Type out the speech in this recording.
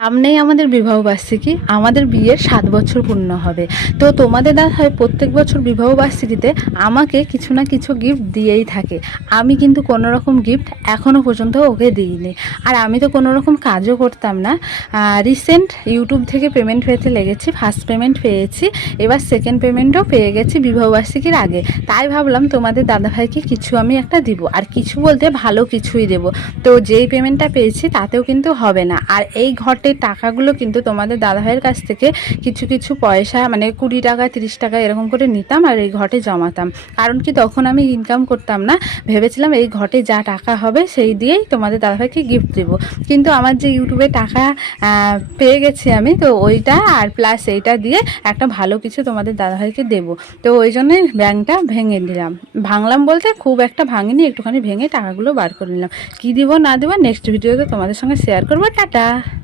সামনেই আমাদের বিবাহবার্ষিকী, আমাদের বিয়ের 7 বছর পূর্ণ হবে। তো তোমাদের দাদাভাই প্রত্যেক বছর বিবাহবার্ষিকীতে আমাকে কিছু না কিছু গিফট দিয়েই থাকে। আমি কিন্তু কোনো রকম গিফট এখনও পর্যন্ত ওকে দিইনি। আর আমি তো কোনো রকম কাজও করতাম না। রিসেন্ট ইউটিউব থেকে পেমেন্ট পেতে লেগেছি, ফার্স্ট পেমেন্ট পেয়েছি, এবার সেকেন্ড পেমেন্টও পেয়ে গেছি বিবাহবার্ষিকীর আগে। তাই ভাবলাম তোমাদের দাদাভাইকে কিছু আমি একটা দিব, আর কিছু বলতে ভালো কিছুই দেব। তো যেই পেমেন্টটা পেয়েছি তাতেও কিন্তু হবে না। আর এই ঘটে টাকাগুলো কিন্তু তোমাদের দাদাভাইয়ের কাছ থেকে কিছু কিছু পয়সা, মানে 20 টাকা 30 টাকা এরকম করে নিতাম আর এই ঘটে জমাতাম। কারণ কি তখন আমি ইনকাম করতাম না, ভেবেছিলাম এই ঘটে যা টাকা হবে সেই দিয়েই তোমাদের দাদাভাইকে গিফট দেবো। কিন্তু আমার যে ইউটিউবে টাকা পেয়ে গেছি আমি, তো ওইটা আর প্লাস এইটা দিয়ে একটা ভালো কিছু তোমাদের দাদাভাইকে দেবো। তো ওই জন্যই ব্যাংকটা ভেঙে দিলাম। ভাঙলাম বলতে খুব একটা ভাঙিনি, একটুখানি ভেঙে টাকাগুলো বার করে নিলাম। কী দিব না দেবো নেক্সট ভিডিওতে তোমাদের সঙ্গে শেয়ার করবো। টাটা।